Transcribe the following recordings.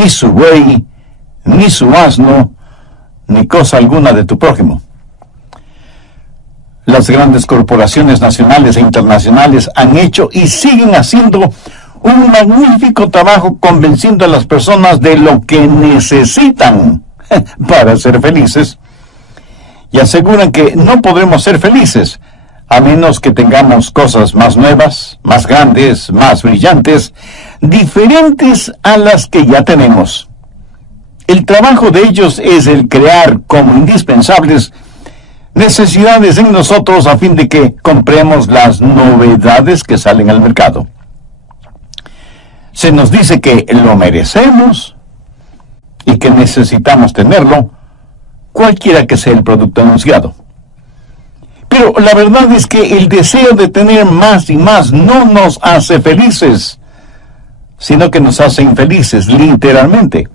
ni su buey, ni su asno, ni cosa alguna de tu prójimo. Las grandes corporaciones nacionales e internacionales han hecho y siguen haciendo un magnífico trabajo convenciendo a las personas de lo que necesitan para ser felices, y aseguran que no podremos ser felices a menos que tengamos cosas más nuevas, más grandes, más brillantes, diferentes a las que ya tenemos. El trabajo de ellos es el crear como indispensables necesidades en nosotros a fin de que compremos las novedades que salen al mercado. Se nos dice que lo merecemos y que necesitamos tenerlo, cualquiera que sea el producto anunciado. Pero la verdad es que el deseo de tener más y más no nos hace felices, sino que nos hace infelices, literalmente.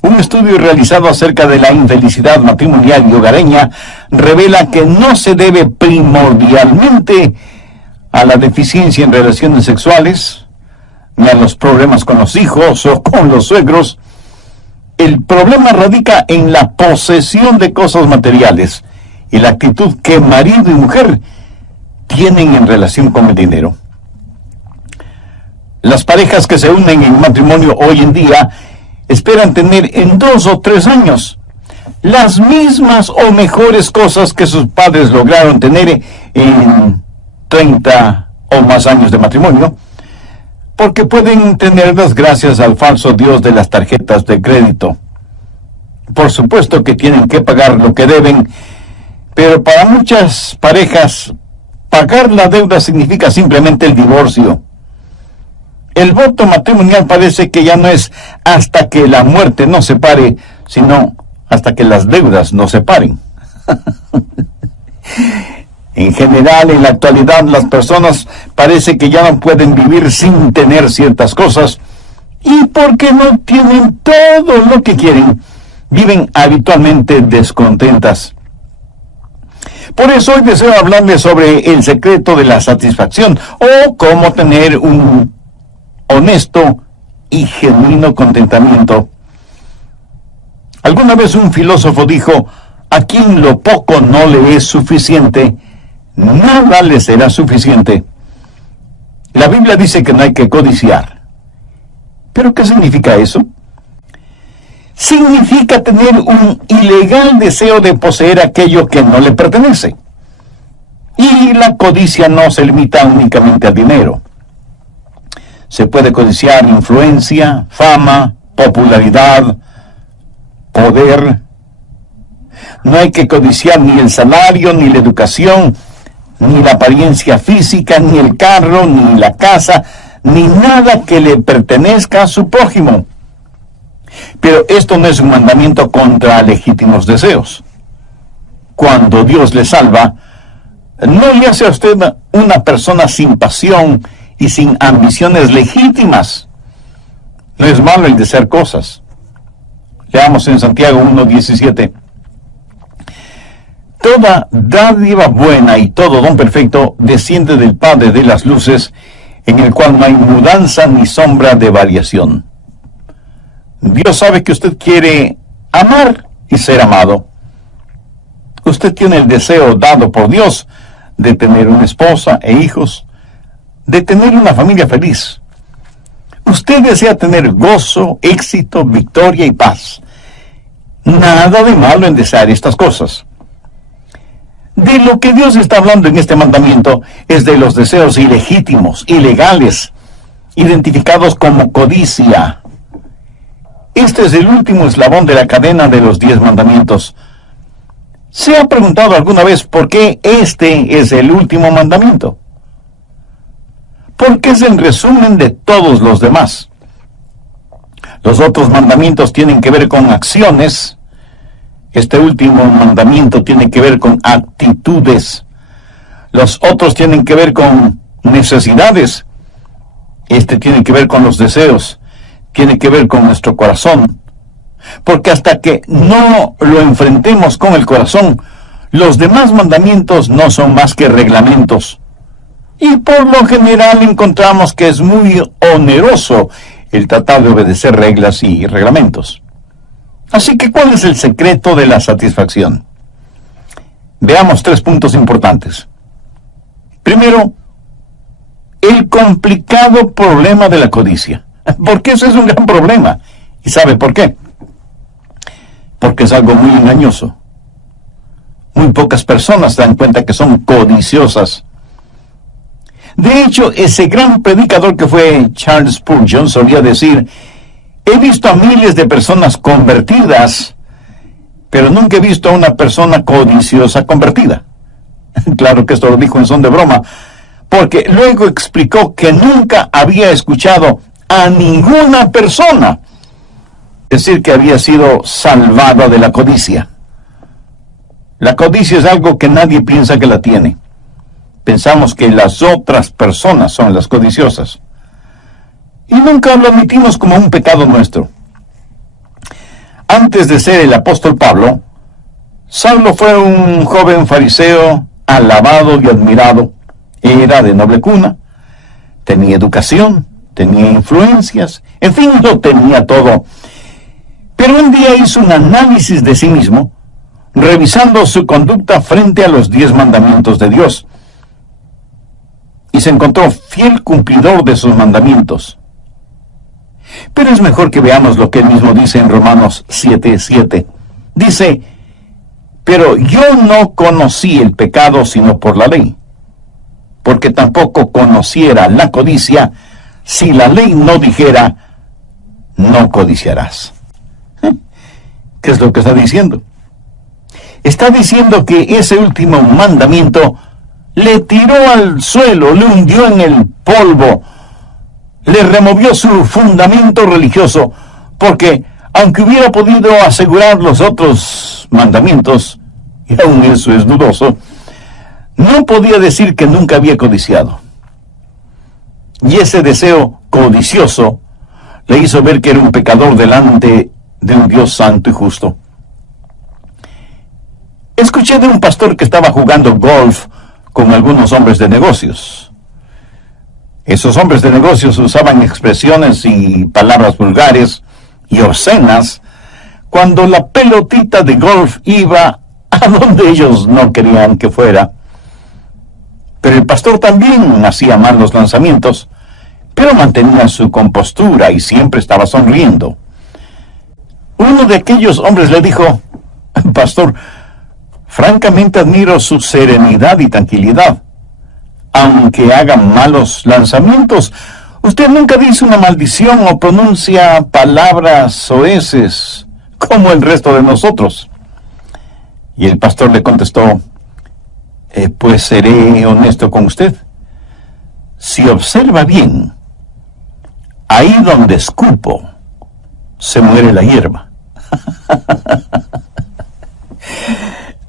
Un estudio realizado acerca de la infelicidad matrimonial y hogareña revela que no se debe primordialmente a la deficiencia en relaciones sexuales, ni a los problemas con los hijos o con los suegros. El problema radica en la posesión de cosas materiales y la actitud que marido y mujer tienen en relación con el dinero. Las parejas que se unen en matrimonio hoy en día esperan tener en 2 o 3 años las mismas o mejores cosas que sus padres lograron tener en 30 o más años de matrimonio, porque pueden tenerlas gracias al falso Dios de las tarjetas de crédito. Por supuesto que tienen que pagar lo que deben, pero para muchas parejas, pagar la deuda significa simplemente el divorcio. El voto matrimonial parece que ya no es hasta que la muerte nos separe, sino hasta que las deudas nos separen. En general, en la actualidad, las personas parece que ya no pueden vivir sin tener ciertas cosas, y porque no tienen todo lo que quieren, viven habitualmente descontentas. Por eso hoy deseo hablarles sobre el secreto de la satisfacción, o cómo tener un honesto y genuino contentamiento. Alguna vez un filósofo dijo: a quien lo poco no le es suficiente, nada le será suficiente. La Biblia dice que no hay que codiciar. ¿Pero qué significa eso? Significa tener un ilegal deseo de poseer aquello que no le pertenece. Y la codicia no se limita únicamente al dinero. Se puede codiciar influencia, fama, popularidad, poder. No hay que codiciar ni el salario, ni la educación, ni la apariencia física, ni el carro, ni la casa, ni nada que le pertenezca a su prójimo. Pero esto no es un mandamiento contra legítimos deseos. Cuando Dios le salva, no le hace a usted una persona sin pasión y sin ambiciones legítimas. No es malo el desear cosas. Leamos en Santiago 1:17. Toda dádiva buena y todo don perfecto desciende del Padre de las luces, en el cual no hay mudanza ni sombra de variación. Dios sabe que usted quiere amar y ser amado. Usted tiene el deseo dado por Dios de tener una esposa e hijos, de tener una familia feliz. Usted desea tener gozo, éxito, victoria y paz. Nada de malo en desear estas cosas. De lo que Dios está hablando en este mandamiento es de los deseos ilegítimos, ilegales, identificados como codicia. Este es el último eslabón de la cadena de los 10 mandamientos. ¿Se ha preguntado alguna vez por qué este es el último mandamiento? Porque es el resumen de todos los demás. Los otros mandamientos tienen que ver con acciones. Este último mandamiento tiene que ver con actitudes. Los otros tienen que ver con necesidades. Este tiene que ver con los deseos. Tiene que ver con nuestro corazón. Porque hasta que no lo enfrentemos con el corazón, los demás mandamientos no son más que reglamentos. Y por lo general encontramos que es muy oneroso el tratar de obedecer reglas y reglamentos. Así que, ¿cuál es el secreto de la satisfacción? Veamos 3 puntos importantes. Primero, el complicado problema de la codicia. Porque eso es un gran problema. ¿Y sabe por qué? Porque es algo muy engañoso. Muy pocas personas se dan cuenta que son codiciosas. De hecho, ese gran predicador que fue Charles Spurgeon solía decir: he visto a miles de personas convertidas, pero nunca he visto a una persona codiciosa convertida. Claro que esto lo dijo en son de broma, porque luego explicó que nunca había escuchado a ninguna persona decir que había sido salvada de la codicia. La codicia es algo que nadie piensa que la tiene. Pensamos que las otras personas son las codiciosas. Y nunca lo admitimos como un pecado nuestro. Antes de ser el apóstol Pablo, Saulo fue un joven fariseo alabado y admirado. Era de noble cuna, tenía educación, tenía influencias, en fin, lo tenía todo. Pero un día hizo un análisis de sí mismo, revisando su conducta frente a los 10 mandamientos de Dios. Y se encontró fiel cumplidor de sus mandamientos. Pero es mejor que veamos lo que él mismo dice en Romanos 7:7. Dice: pero yo no conocí el pecado sino por la ley, porque tampoco conociera la codicia si la ley no dijera: no codiciarás. ¿Qué es lo que está diciendo? Está diciendo que ese último mandamiento le tiró al suelo, le hundió en el polvo, le removió su fundamento religioso, porque aunque hubiera podido asegurar los otros mandamientos, y aún eso es dudoso, no podía decir que nunca había codiciado. Y ese deseo codicioso le hizo ver que era un pecador delante de un Dios santo y justo. Escuché de un pastor que estaba jugando golf con algunos hombres de negocios. Esos hombres de negocios usaban expresiones y palabras vulgares y obscenas cuando la pelotita de golf iba a donde ellos no querían que fuera. Pero el pastor también hacía malos lanzamientos, pero mantenía su compostura y siempre estaba sonriendo. Uno de aquellos hombres le dijo: pastor, francamente admiro su serenidad y tranquilidad. Aunque haga malos lanzamientos, usted nunca dice una maldición o pronuncia palabras soeces como el resto de nosotros. Y el pastor le contestó: pues seré honesto con usted. Si observa bien, ahí donde escupo, se muere la hierba.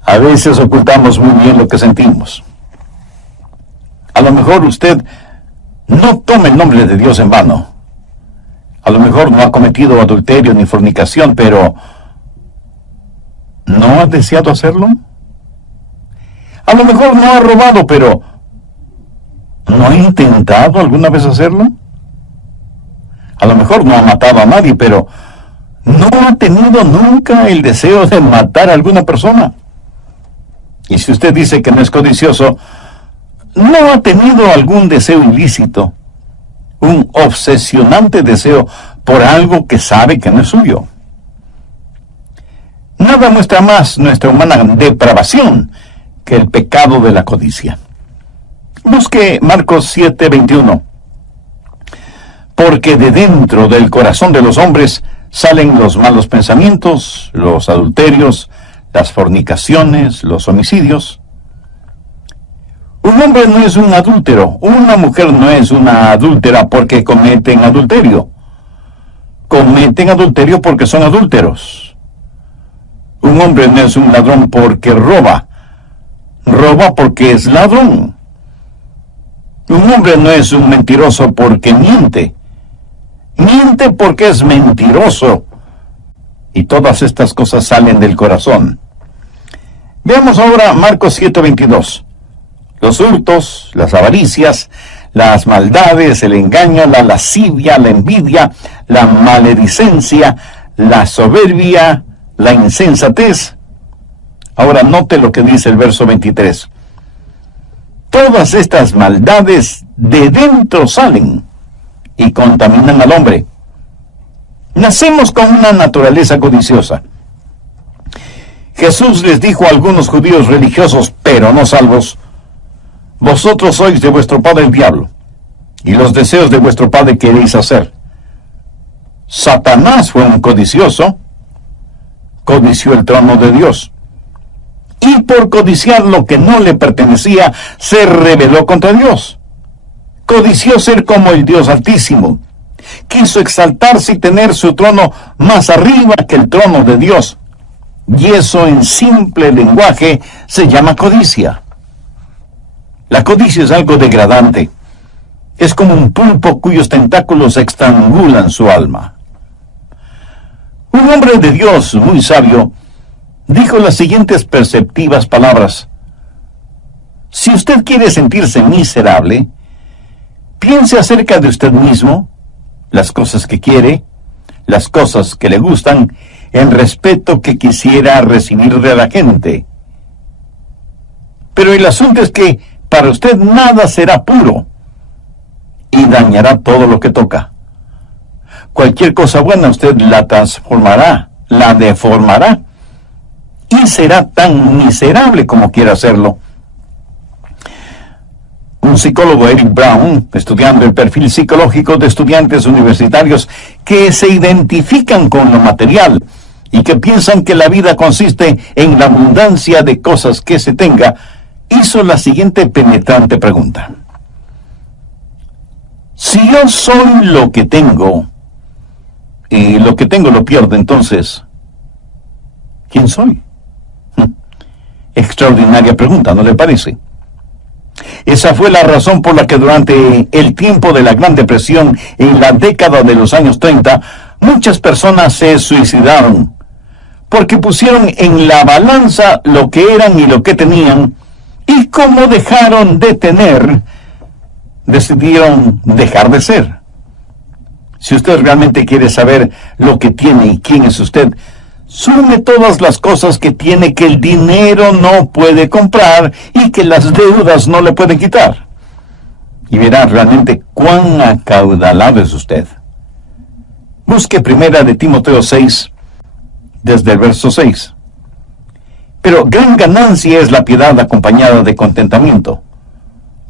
A veces ocultamos muy bien lo que sentimos. A lo mejor usted no tome el nombre de Dios en vano. A lo mejor no ha cometido adulterio ni fornicación, pero ¿no ha deseado hacerlo? A lo mejor no ha robado, pero ¿no ha intentado alguna vez hacerlo? A lo mejor no ha matado a nadie, pero ¿no ha tenido nunca el deseo de matar a alguna persona? Y si usted dice que no es codicioso, ¿no ha tenido algún deseo ilícito? Un obsesionante deseo por algo que sabe que no es suyo. Nada muestra más nuestra humana depravación que el pecado de la codicia. Busque Marcos 7:21. Porque de dentro del corazón de los hombres salen los malos pensamientos, los adulterios, las fornicaciones, los homicidios. Un hombre no es un adúltero, una mujer no es una adúltera porque cometen adulterio. Cometen adulterio porque son adúlteros. Un hombre no es un ladrón porque roba. Roba porque es ladrón. Un hombre no es un mentiroso porque miente. Miente porque es mentiroso. Y todas estas cosas salen del corazón. Veamos ahora Marcos 7:22. Los hurtos, las avaricias, las maldades, el engaño, la lascivia, la envidia, la maledicencia, la soberbia, la insensatez. Ahora note lo que dice el verso 23. Todas estas maldades de dentro salen y contaminan al hombre. Nacemos con una naturaleza codiciosa. Jesús les dijo a algunos judíos religiosos, pero no salvos: vosotros sois de vuestro padre el diablo, y los deseos de vuestro padre queréis hacer. Satanás fue un codicioso, codició el trono de Dios, y por codiciar lo que no le pertenecía, se rebeló contra Dios. Codició ser como el Dios Altísimo. Quiso exaltarse y tener su trono más arriba que el trono de Dios. Y eso, en simple lenguaje, se llama codicia. La codicia es algo degradante. Es como un pulpo cuyos tentáculos estrangulan su alma. Un hombre de Dios muy sabio dijo las siguientes perceptivas palabras: si usted quiere sentirse miserable, piense acerca de usted mismo, las cosas que quiere, las cosas que le gustan, el respeto que quisiera recibir de la gente. Pero el asunto es que para usted nada será puro y dañará todo lo que toca. Cualquier cosa buena usted la transformará, la deformará y será tan miserable como quiera hacerlo. Un psicólogo, Eric Brown, estudiando el perfil psicológico de estudiantes universitarios que se identifican con lo material y que piensan que la vida consiste en la abundancia de cosas que se tenga, hizo la siguiente penetrante pregunta: si yo soy lo que tengo, y lo que tengo lo pierdo, entonces, ¿quién soy? Extraordinaria pregunta, ¿no le parece? Esa fue la razón por la que durante el tiempo de la Gran Depresión, en la década de los años 30, muchas personas se suicidaron, porque pusieron en la balanza lo que eran y lo que tenían, y como dejaron de tener, decidieron dejar de ser. Si usted realmente quiere saber lo que tiene y quién es usted, sume todas las cosas que tiene que el dinero no puede comprar y que las deudas no le pueden quitar, y verá realmente cuán acaudalado es usted. Busque primera de Timoteo 6, desde el verso 6. Pero gran ganancia es la piedad acompañada de contentamiento,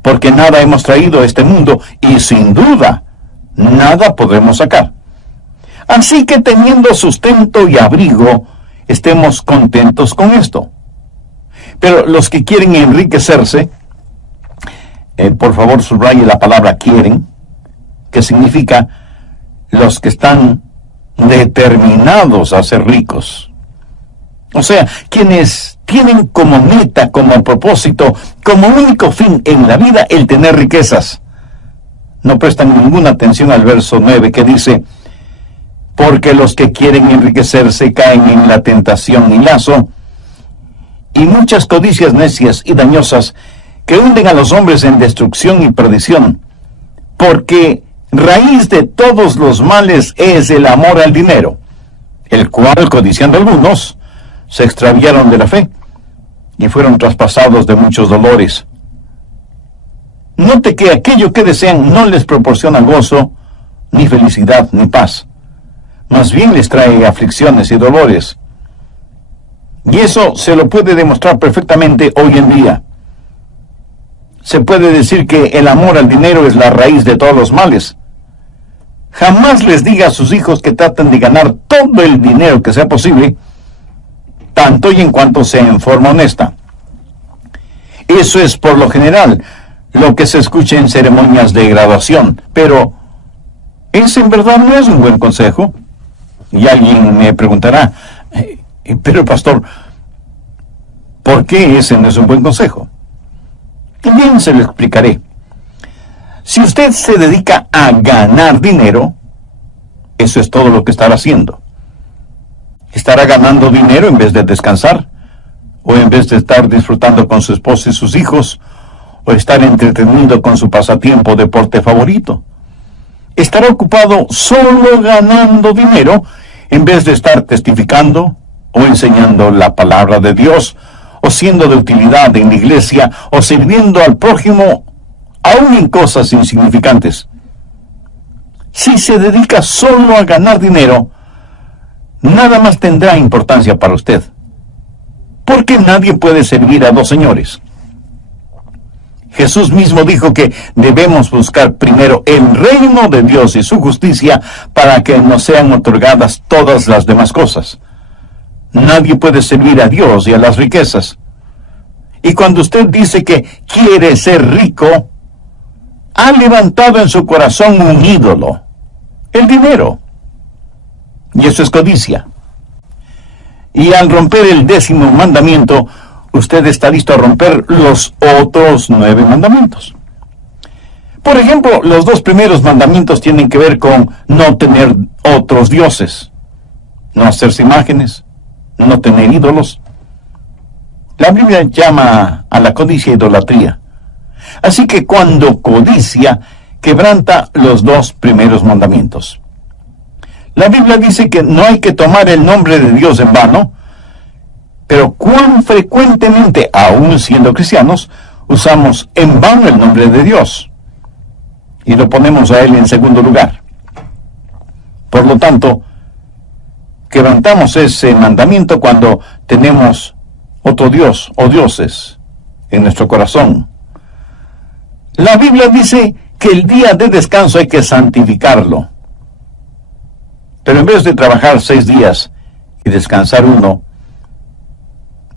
porque nada hemos traído a este mundo y sin duda nada podremos sacar. Así que teniendo sustento y abrigo, estemos contentos con esto. Pero los que quieren enriquecerse, por favor subraye la palabra quieren, que significa los que están determinados a ser ricos. O sea, quienes tienen como meta, como propósito, como único fin en la vida el tener riquezas. No prestan ninguna atención al verso 9 que dice: porque los que quieren enriquecerse caen en la tentación y lazo, y muchas codicias necias y dañosas que hunden a los hombres en destrucción y perdición, porque raíz de todos los males es el amor al dinero, el cual, codiciando algunos, se extraviaron de la fe y fueron traspasados de muchos dolores. Note que aquello que desean no les proporciona gozo, ni felicidad, ni paz. Más bien les trae aflicciones y dolores. Y eso se lo puede demostrar perfectamente hoy en día. Se puede decir que el amor al dinero es la raíz de todos los males. Jamás les diga a sus hijos que traten de ganar todo el dinero que sea posible, tanto y en cuanto sea en forma honesta. Eso es por lo general lo que se escucha en ceremonias de graduación, pero ese en verdad no es un buen consejo. Y alguien me preguntará: pero pastor, ¿por qué ese no es un buen consejo? Y bien, se lo explicaré. Si usted se dedica a ganar dinero, eso es todo lo que estará haciendo. Estará ganando dinero en vez de descansar, o en vez de estar disfrutando con su esposa y sus hijos, o estar entretenido con su pasatiempo o deporte favorito. Estará ocupado solo ganando dinero en vez de estar testificando o enseñando la palabra de Dios, o siendo de utilidad en la iglesia, o sirviendo al prójimo, aún en cosas insignificantes. Si se dedica solo a ganar dinero, nada más tendrá importancia para usted, porque nadie puede servir a dos señores. Jesús mismo dijo que debemos buscar primero el reino de Dios y su justicia para que nos sean otorgadas todas las demás cosas. Nadie puede servir a Dios y a las riquezas. Y cuando usted dice que quiere ser rico, ha levantado en su corazón un ídolo, el dinero. Y eso es codicia. Y al romper el 10º mandamiento, usted está listo a romper los otros 9 mandamientos. Por ejemplo, los 2 primeros mandamientos tienen que ver con no tener otros dioses, no hacerse imágenes, no tener ídolos. La Biblia llama a la codicia idolatría. Así que cuando codicia, quebranta los 2 primeros mandamientos. La Biblia dice que no hay que tomar el nombre de Dios en vano, pero cuán frecuentemente, aún siendo cristianos, usamos en vano el nombre de Dios y lo ponemos a Él en segundo lugar. Por lo tanto, quebrantamos ese mandamiento cuando tenemos otro Dios o dioses en nuestro corazón. La Biblia dice que el día de descanso hay que santificarlo. Pero en vez de trabajar 6 días y descansar 1,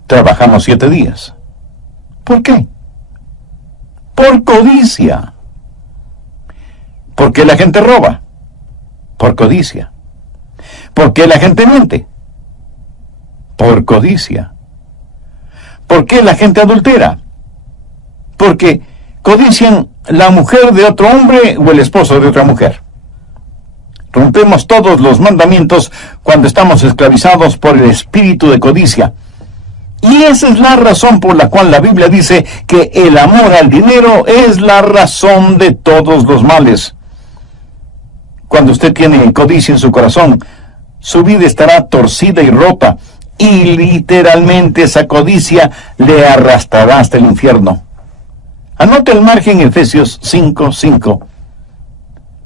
trabajamos 7 días. ¿Por qué? Por codicia. ¿Por qué la gente roba? Por codicia. ¿Por qué la gente miente? Por codicia. ¿Por qué la gente adultera? Porque codician la mujer de otro hombre o el esposo de otra mujer. Rompemos todos los mandamientos cuando estamos esclavizados por el espíritu de codicia. Y esa es la razón por la cual la Biblia dice que el amor al dinero es la razón de todos los males. Cuando usted tiene codicia en su corazón, su vida estará torcida y rota, y literalmente esa codicia le arrastrará hasta el infierno. Anote al margen Efesios 5:5.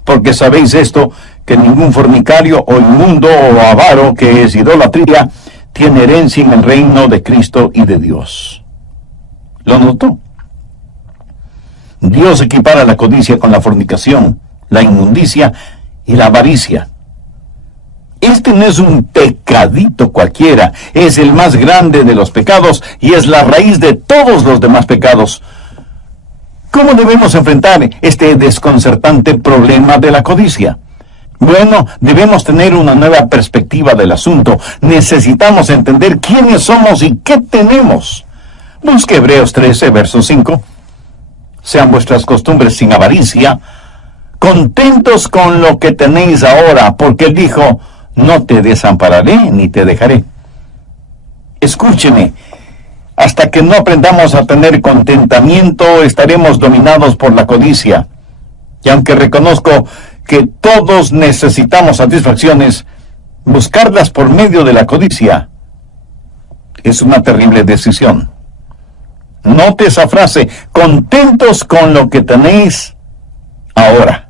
Porque sabéis esto, que ningún fornicario o inmundo o avaro, que es idolatría, tiene herencia en el reino de Cristo y de Dios. ¿Lo notó? Dios equipara la codicia con la fornicación, la inmundicia y la avaricia. Este no es un pecadito cualquiera, es el más grande de los pecados y es la raíz de todos los demás pecados. ¿Cómo debemos enfrentar este desconcertante problema de la codicia? Bueno, debemos tener una nueva perspectiva del asunto. Necesitamos entender quiénes somos y qué tenemos. Busque Hebreos 13, verso 5. Sean vuestras costumbres sin avaricia, contentos con lo que tenéis ahora, porque Él dijo, no te desampararé ni te dejaré. Escúcheme, hasta que no aprendamos a tener contentamiento, estaremos dominados por la codicia. Y aunque reconozco que todos necesitamos satisfacciones, buscarlas por medio de la codicia es una terrible decisión. Note esa frase, contentos con lo que tenéis ahora.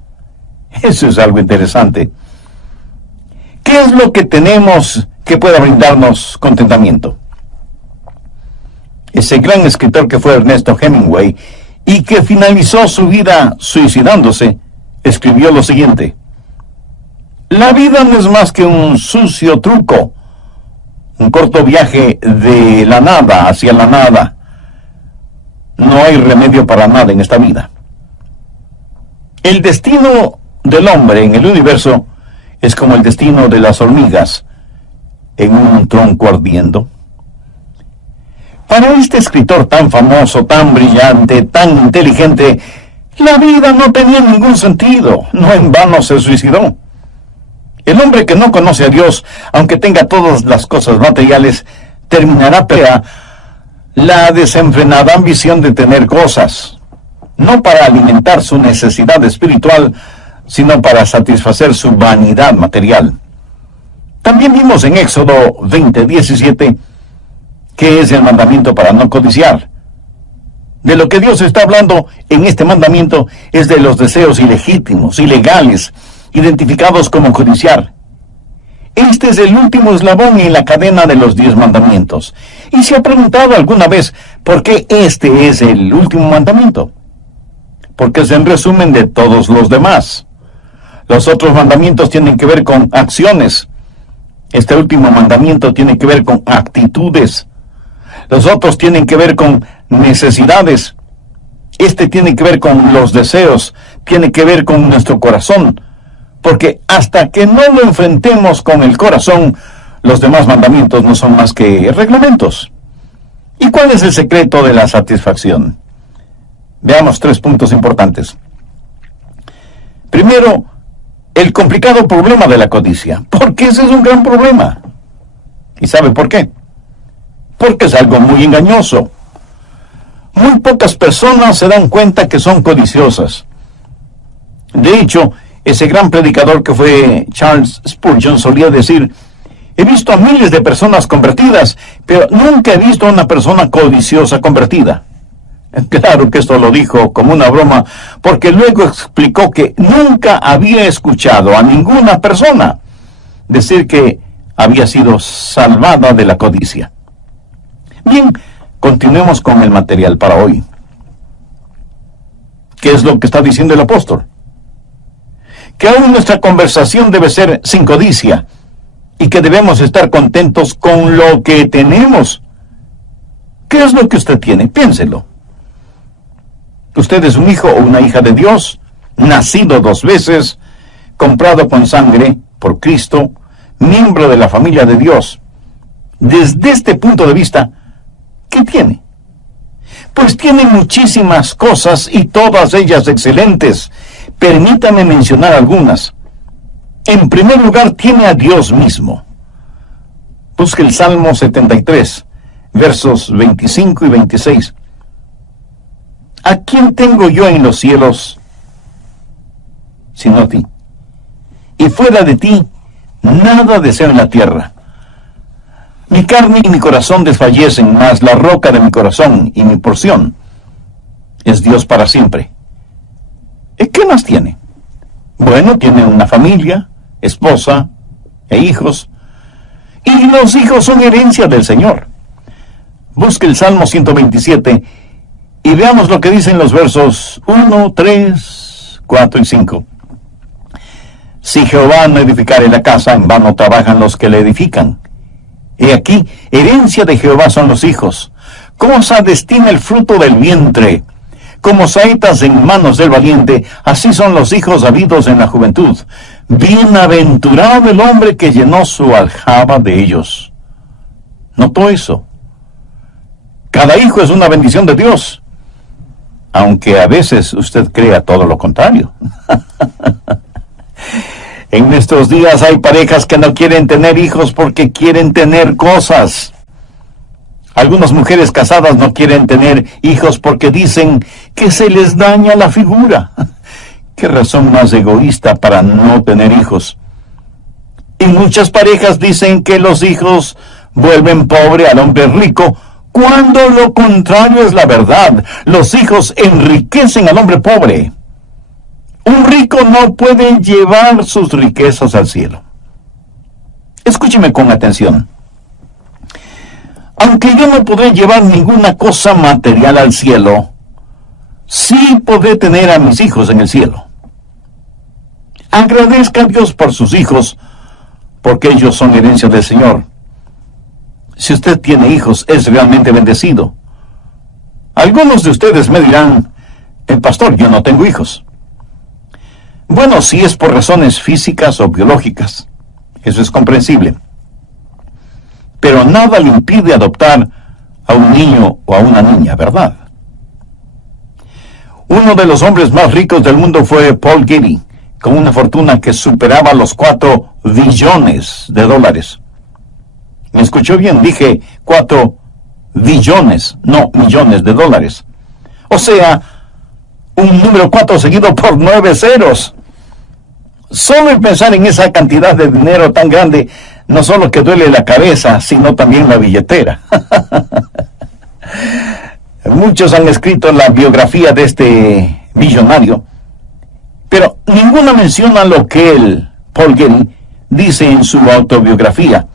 Eso es algo interesante. ¿Qué es lo que tenemos que pueda brindarnos contentamiento? Ese gran escritor que fue Ernesto Hemingway y que finalizó su vida suicidándose, escribió lo siguiente: la vida no es más que un sucio truco, un corto viaje de la nada hacia la nada. No hay remedio para nada en esta vida. El destino del hombre en el universo es como el destino de las hormigas en un tronco ardiendo. Para este escritor tan famoso, tan brillante, tan inteligente, la vida no tenía ningún sentido. No en vano se suicidó. El hombre que no conoce a Dios, aunque tenga todas las cosas materiales, terminará la desenfrenada ambición de tener cosas. no para alimentar su necesidad espiritual, sino para satisfacer su vanidad material. También vimos en Éxodo 20:17 que es el mandamiento para no codiciar. De lo que Dios está hablando en este mandamiento es de los deseos ilegítimos, ilegales, identificados como codiciar. Este es el último eslabón en la cadena de los 10 mandamientos. ¿Y se ha preguntado alguna vez por qué este es el último mandamiento? Porque es el resumen de todos los demás. Los otros mandamientos tienen que ver con acciones. Este último mandamiento tiene que ver con actitudes. Los otros tienen que ver con necesidades. Este tiene que ver con los deseos, tiene que ver con nuestro corazón. Porque hasta que no lo enfrentemos con el corazón, los demás mandamientos no son más que reglamentos. ¿Y cuál es el secreto de la satisfacción? Veamos 3 puntos importantes. Primero, el complicado problema de la codicia. Porque ese es un gran problema. ¿Y sabe por qué? Porque es algo muy engañoso. Muy pocas personas se dan cuenta que son codiciosas. De hecho, ese gran predicador que fue Charles Spurgeon solía decir: he visto a miles de personas convertidas, pero nunca he visto a una persona codiciosa convertida. Claro que esto lo dijo como una broma, porque luego explicó que nunca había escuchado a ninguna persona decir que había sido salvada de la codicia. Bien, continuemos con el material para hoy. ¿Qué es lo que está diciendo el apóstol? Que aún nuestra conversación debe ser sin codicia y que debemos estar contentos con lo que tenemos. ¿Qué es lo que usted tiene? Piénselo. Usted es un hijo o una hija de Dios, nacido 2 veces, comprado con sangre por Cristo, miembro de la familia de Dios. Desde este punto de vista, ¿qué tiene? Pues tiene muchísimas cosas y todas ellas excelentes. Permítame mencionar algunas. En primer lugar, tiene a Dios mismo. Busque el Salmo 73, versos 25 y 26. ¿A quién tengo yo en los cielos sino a ti? Y fuera de ti, nada deseo en la tierra. Mi carne y mi corazón desfallecen, mas la roca de mi corazón y mi porción es Dios para siempre. ¿Qué más tiene? Bueno, tiene una familia, esposa e hijos. Y los hijos son herencia del Señor. Busque el Salmo 127 y veamos lo que dicen los versos 1, 3, 4 y 5. Si Jehová no edificare la casa, en vano trabajan los que la edifican. He aquí, herencia de Jehová son los hijos. Cosa destina el fruto del vientre. Como saetas en manos del valiente, así son los hijos habidos en la juventud. Bienaventurado el hombre que llenó su aljaba de ellos. ¿Notó eso? Cada hijo es una bendición de Dios, aunque a veces usted crea todo lo contrario. En estos días hay parejas que no quieren tener hijos porque quieren tener cosas. Algunas mujeres casadas no quieren tener hijos porque dicen que se les daña la figura. ¿Qué razón más egoísta para no tener hijos? Y muchas parejas dicen que los hijos vuelven pobre al hombre rico, cuando lo contrario es la verdad. Los hijos enriquecen al hombre pobre. Un rico no puede llevar sus riquezas al cielo. Escúcheme con atención. Aunque yo no podré llevar ninguna cosa material al cielo, sí podré tener a mis hijos en el cielo. Agradezca a Dios por sus hijos, porque ellos son herencia del Señor. Si usted tiene hijos, es realmente bendecido. Algunos de ustedes me dirán: pastor, yo no tengo hijos. Bueno, si es por razones físicas o biológicas, eso es comprensible. Pero nada le impide adoptar a un niño o a una niña, ¿verdad? Uno de los hombres más ricos del mundo fue Paul Getty, con una fortuna que superaba los $4 billones. ¿Me escuchó bien? Dije 4 billones, no millones de dólares. O sea, un número 4 seguido por 9 ceros. Solo el pensar en esa cantidad de dinero tan grande, no solo que duele la cabeza, sino también la billetera. Muchos han escrito la biografía de este millonario, pero ninguna menciona lo que él, Paul Getty, dice en su autobiografía.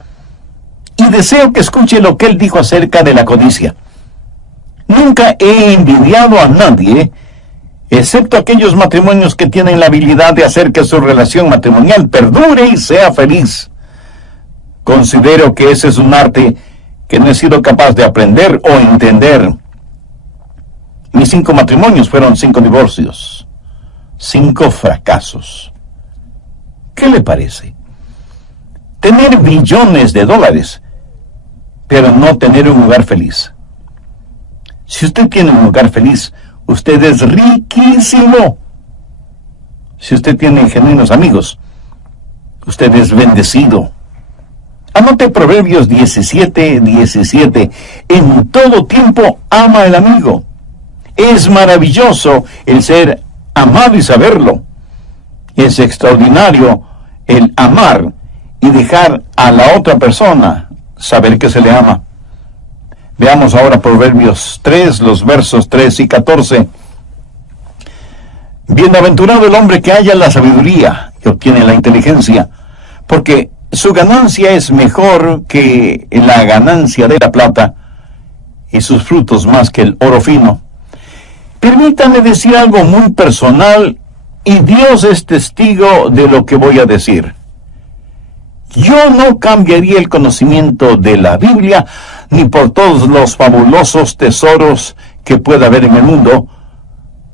Y deseo que escuche lo que él dijo acerca de la codicia. Nunca he envidiado a nadie, excepto aquellos matrimonios que tienen la habilidad de hacer que su relación matrimonial perdure y sea feliz. Considero que ese es un arte que no he sido capaz de aprender o entender. Mis 5 matrimonios fueron 5 divorcios, 5 fracasos. ¿Qué le parece? Tener billones de dólares, pero no tener un hogar feliz. Si usted tiene un hogar feliz, usted es riquísimo. Si usted tiene genuinos amigos, usted es bendecido. Anote Proverbios 17:17. En todo tiempo ama el amigo. Es maravilloso el ser amado y saberlo. Es extraordinario el amar y dejar a la otra persona saber que se le ama. Veamos ahora Proverbios 3, los versos 3 y 14. Bienaventurado el hombre que halla la sabiduría y obtiene la inteligencia, porque su ganancia es mejor que la ganancia de la plata, y sus frutos más que el oro fino. Permítame decir algo muy personal, y Dios es testigo de lo que voy a decir. Yo no cambiaría el conocimiento de la Biblia, ni por todos los fabulosos tesoros que pueda haber en el mundo,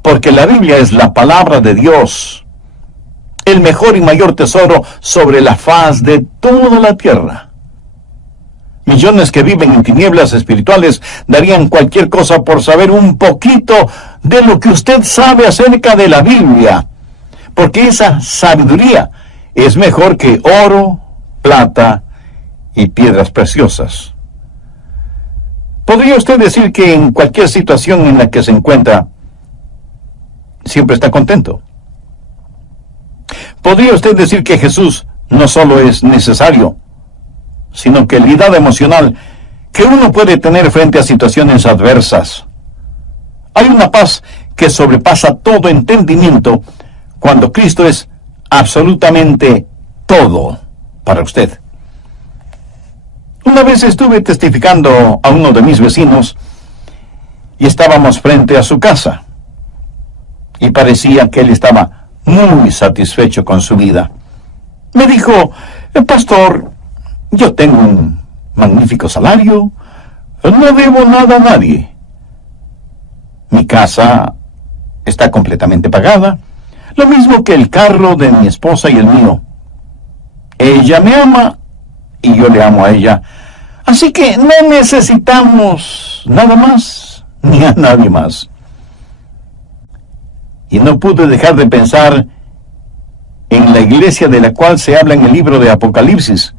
porque la Biblia es la palabra de Dios, el mejor y mayor tesoro sobre la faz de toda la tierra. Millones que viven en tinieblas espirituales darían cualquier cosa por saber un poquito de lo que usted sabe acerca de la Biblia, porque esa sabiduría es mejor que oro, plata y piedras preciosas. ¿Podría usted decir que en cualquier situación en la que se encuentra, siempre está contento? ¿Podría usted decir que Jesús no solo es necesario, sino que el cuidado emocional que uno puede tener frente a situaciones adversas? Hay una paz que sobrepasa todo entendimiento cuando Cristo es absolutamente todo para usted. Una vez estuve testificando a uno de mis vecinos y estábamos frente a su casa y parecía que él estaba muy satisfecho con su vida. Me dijo: pastor, yo tengo un magnífico salario, no debo nada a nadie. Mi casa está completamente pagada, lo mismo que el carro de mi esposa y el mío. Ella me ama y yo le amo a ella, así que no necesitamos nada más ni a nadie más. Y no pude dejar de pensar en la iglesia de la cual se habla en el libro de Apocalipsis,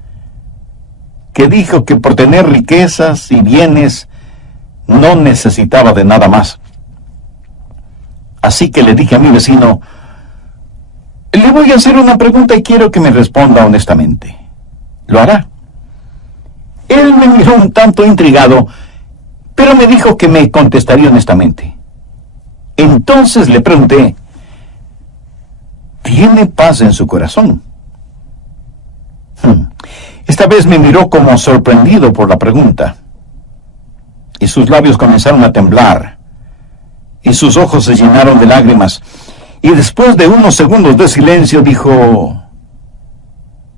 que dijo que por tener riquezas y bienes no necesitaba de nada más. Así que le dije a mi vecino: le voy a hacer una pregunta y quiero que me responda honestamente. ¿Lo hará? Él me miró un tanto intrigado, pero me dijo que me contestaría honestamente. Entonces le pregunté: ¿tiene paz en su corazón? Esta vez me miró como sorprendido por la pregunta, y sus labios comenzaron a temblar, y sus ojos se llenaron de lágrimas, y después de unos segundos de silencio dijo: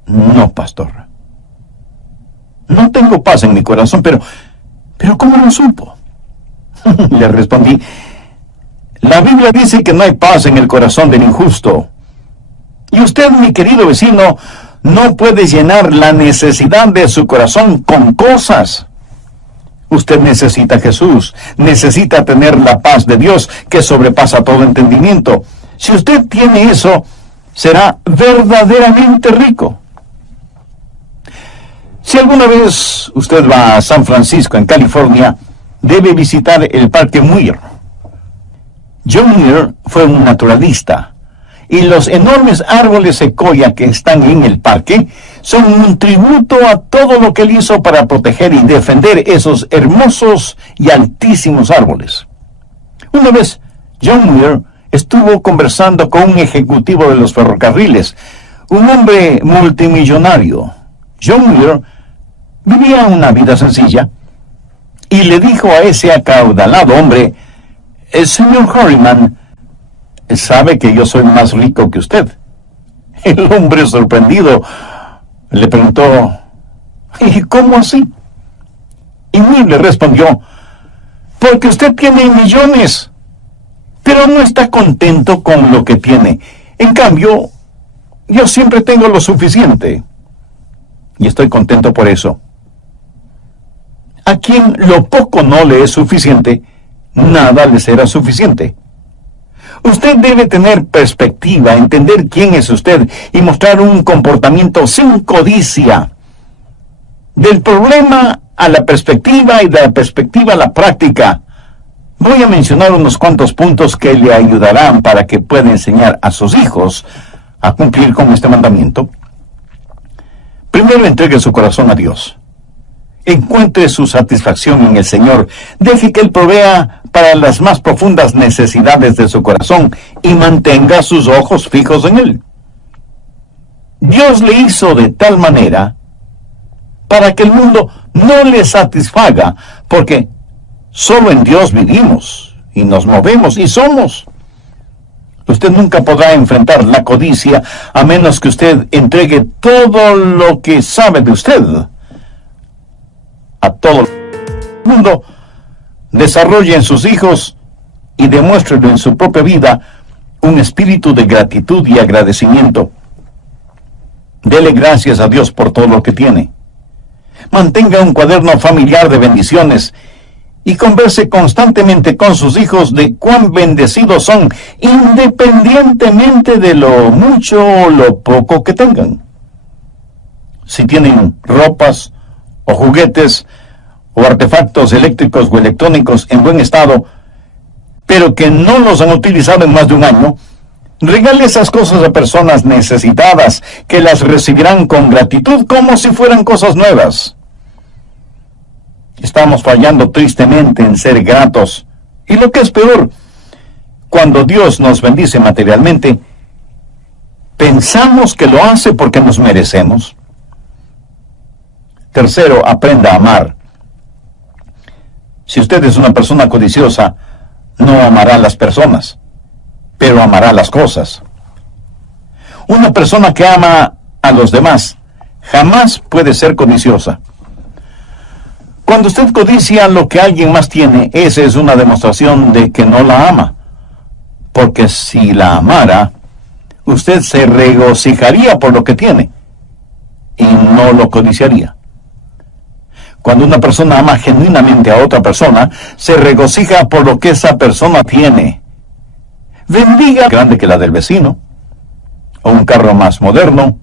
no, pastor, no tengo paz en mi corazón, pero ¿cómo lo supo? Le respondí: la Biblia dice que no hay paz en el corazón del injusto. Y usted, mi querido vecino, no puede llenar la necesidad de su corazón con cosas. Usted necesita a Jesús, necesita tener la paz de Dios que sobrepasa todo entendimiento. Si usted tiene eso, será verdaderamente rico. Si alguna vez usted va a San Francisco, en California, debe visitar el Parque Muir. John Muir fue un naturalista, y los enormes árboles secoya que están en el parque son un tributo a todo lo que él hizo para proteger y defender esos hermosos y altísimos árboles. Una vez, John Muir estuvo conversando con un ejecutivo de los ferrocarriles, un hombre multimillonario. John Muir vivía una vida sencilla y le dijo a ese acaudalado hombre: señor Harriman, sabe que yo soy más rico que usted. El hombre, sorprendido, le preguntó: ¿y cómo así? Y Muir le respondió: porque usted tiene millones, pero no está contento con lo que tiene. En cambio, yo siempre tengo lo suficiente, y estoy contento por eso. A quien lo poco no le es suficiente, nada le será suficiente. Usted debe tener perspectiva, entender quién es usted y mostrar un comportamiento sin codicia. Del problema a la perspectiva y de la perspectiva a la práctica. Voy a mencionar unos cuantos puntos que le ayudarán para que pueda enseñar a sus hijos a cumplir con este mandamiento. Primero, entregue su corazón a Dios. Encuentre su satisfacción en el Señor. Deje que Él provea para las más profundas necesidades de su corazón y mantenga sus ojos fijos en Él. Dios le hizo de tal manera para que el mundo no le satisfaga, porque solo en Dios vivimos y nos movemos y somos. Usted nunca podrá enfrentar la codicia a menos que usted entregue todo lo que sabe de usted a todo el mundo. Desarrolle en sus hijos y demuéstrelo en su propia vida un espíritu de gratitud y agradecimiento. Dele gracias a Dios por todo lo que tiene. Mantenga un cuaderno familiar de bendiciones y converse constantemente con sus hijos de cuán bendecidos son, independientemente de lo mucho o lo poco que tengan. Si tienen ropas o juguetes o artefactos eléctricos o electrónicos en buen estado, pero que no los han utilizado en más de un año, regale esas cosas a personas necesitadas, que las recibirán con gratitud como si fueran cosas nuevas. Estamos fallando tristemente en ser gratos, y lo que es peor, cuando Dios nos bendice materialmente, pensamos que lo hace porque nos merecemos. Tercero, aprenda a amar. Si usted es una persona codiciosa, no amará a las personas, pero amará las cosas. Una persona que ama a los demás jamás puede ser codiciosa. Cuando usted codicia lo que alguien más tiene, esa es una demostración de que no la ama. Porque si la amara, usted se regocijaría por lo que tiene y no lo codiciaría. Cuando una persona ama genuinamente a otra persona, se regocija por lo que esa persona tiene. Bendiga grande que la del vecino, o un carro más moderno,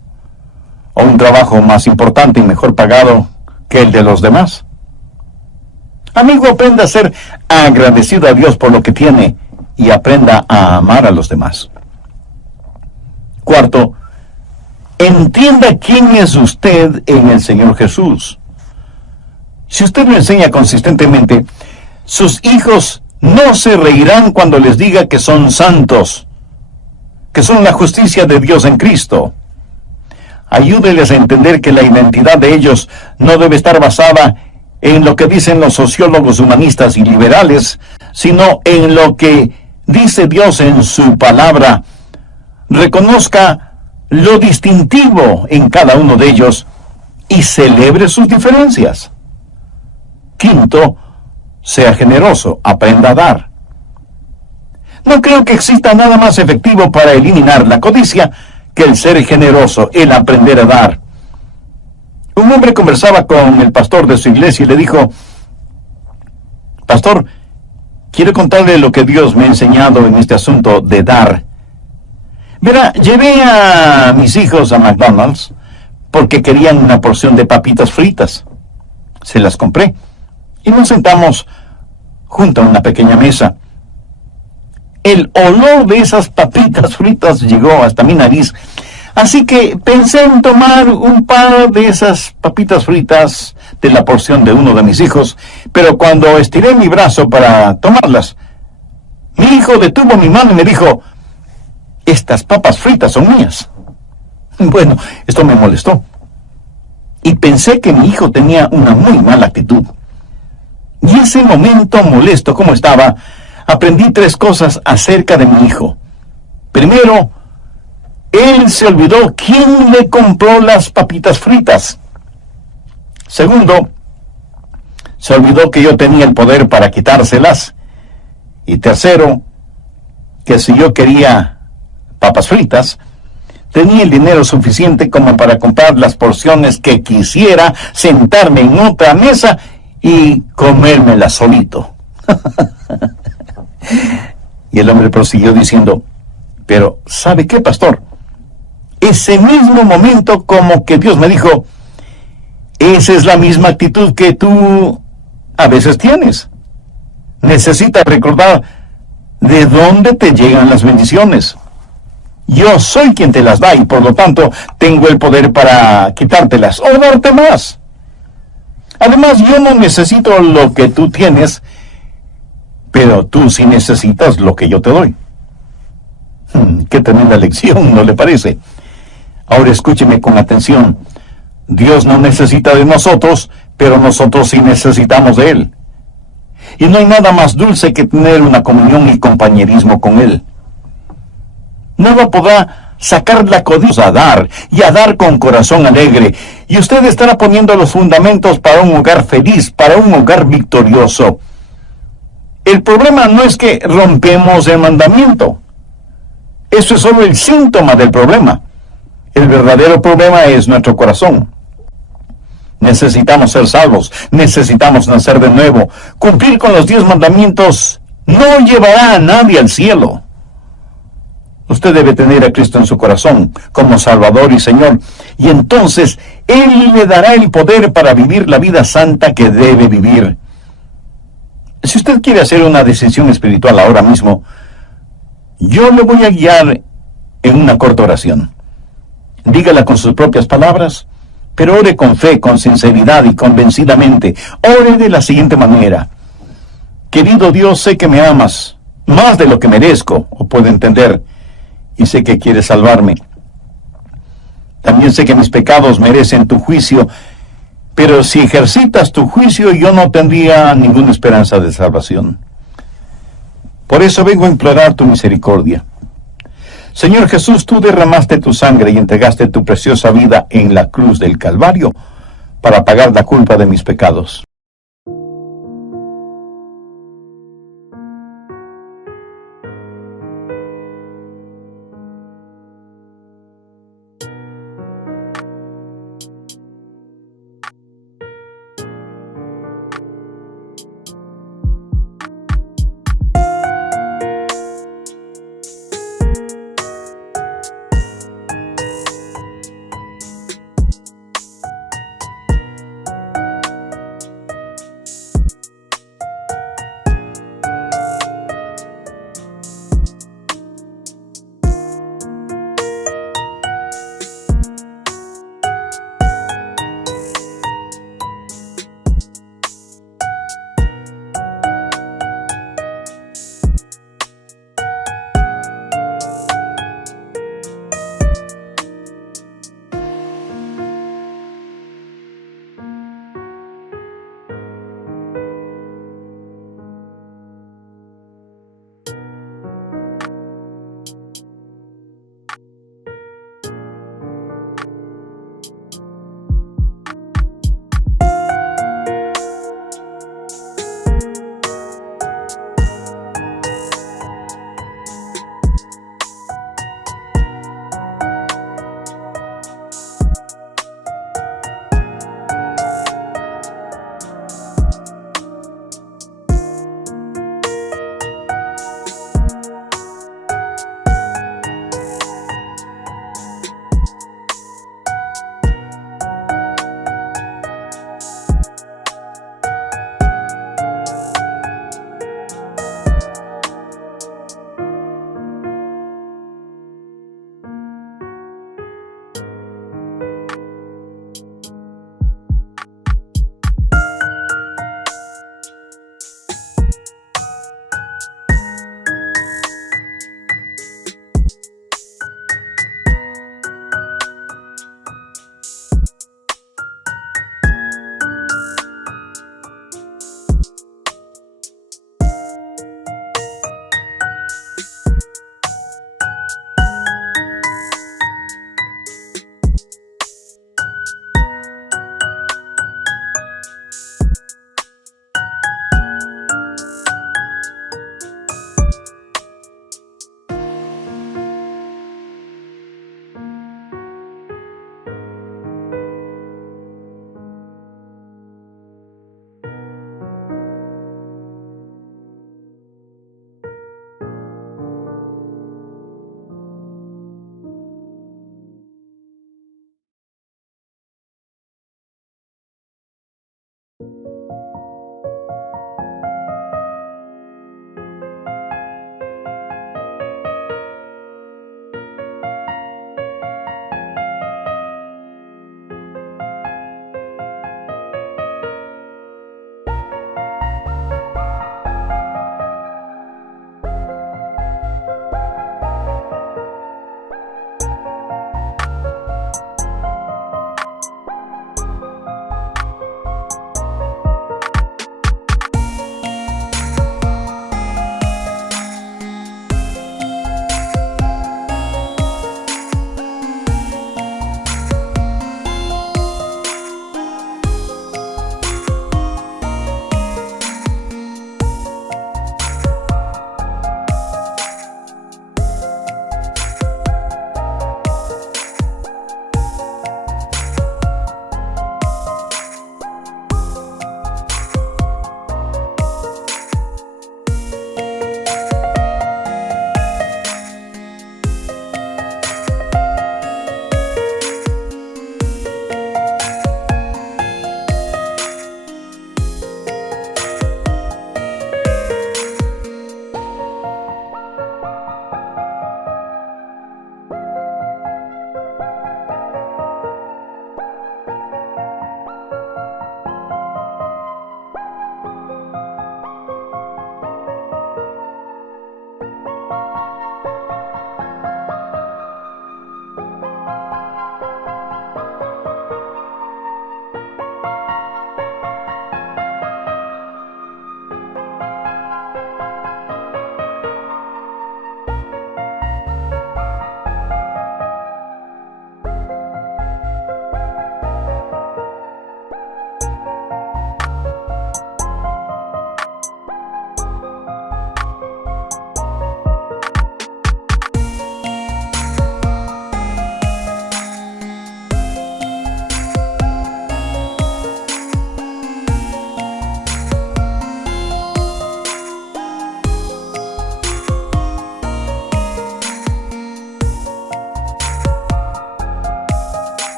o un trabajo más importante y mejor pagado que el de los demás. Amigo, aprenda a ser agradecido a Dios por lo que tiene y aprenda a amar a los demás. Cuarto, entienda quién es usted en el Señor Jesús. Si usted lo enseña consistentemente, sus hijos no se reirán cuando les diga que son santos, que son la justicia de Dios en Cristo. Ayúdeles a entender que la identidad de ellos no debe estar basada en lo que dicen los sociólogos humanistas y liberales, sino en lo que dice Dios en su palabra. Reconozca lo distintivo en cada uno de ellos y celebre sus diferencias. Quinto, sea generoso, aprenda a dar. No creo que exista nada más efectivo para eliminar la codicia que el ser generoso, el aprender a dar. Un hombre conversaba con el pastor de su iglesia y le dijo: pastor, quiero contarle lo que Dios me ha enseñado en este asunto de dar. Verá, llevé a mis hijos a McDonald's porque querían una porción de papitas fritas. Se las compré y nos sentamos junto a una pequeña mesa. el olor de esas papitas fritas llegó hasta mi nariz. Así que pensé en tomar un par de esas papitas fritas de la porción de uno de mis hijos, pero cuando estiré mi brazo para tomarlas, mi hijo detuvo mi mano y me dijo: estas papas fritas son mías. Bueno, esto me molestó. Y pensé que mi hijo tenía una muy mala actitud. Y ese momento molesto como estaba, aprendí 3 cosas acerca de mi hijo. Primero, él se olvidó quién le compró las papitas fritas. Segundo, se olvidó que yo tenía el poder para quitárselas. Y tercero, que si yo quería papas fritas, tenía el dinero suficiente como para comprar las porciones que quisiera, sentarme en otra mesa y comérmelas solito. Y el hombre prosiguió diciendo: pero ¿sabe qué, pastor? Ese mismo momento como que Dios me dijo: esa es la misma actitud que tú a veces tienes. Necesitas recordar de dónde te llegan las bendiciones. Yo soy quien te las da y por lo tanto tengo el poder para quitártelas o darte más. Además, yo no necesito lo que tú tienes, pero tú sí necesitas lo que yo te doy. Qué tremenda lección, ¿no le parece? Ahora escúcheme con atención. Dios no necesita de nosotros, pero nosotros sí necesitamos de Él. Y no hay nada más dulce que tener una comunión y compañerismo con Él. Nada podrá sacar la codicia a dar, y a dar con corazón alegre, y usted estará poniendo los fundamentos para un hogar feliz, para un hogar victorioso. El problema no es que rompemos el mandamiento. Eso es solo el síntoma del problema. El verdadero problema es nuestro corazón. Necesitamos ser salvos, necesitamos nacer de nuevo. Cumplir con los 10 mandamientos no llevará a nadie al cielo. Usted debe tener a Cristo en su corazón como Salvador y Señor, y entonces Él le dará el poder para vivir la vida santa que debe vivir. Si usted quiere hacer una decisión espiritual ahora mismo, yo le voy a guiar en una corta oración. Dígala con sus propias palabras, pero ore con fe, con sinceridad y convencidamente. Ore de la siguiente manera: querido Dios, sé que me amas más de lo que merezco o puedo entender, y sé que quieres salvarme. También sé que mis pecados merecen tu juicio, pero si ejercitas tu juicio yo no tendría ninguna esperanza de salvación. Por eso vengo a implorar tu misericordia. Señor Jesús, tú derramaste tu sangre y entregaste tu preciosa vida en la cruz del Calvario para pagar la culpa de mis pecados.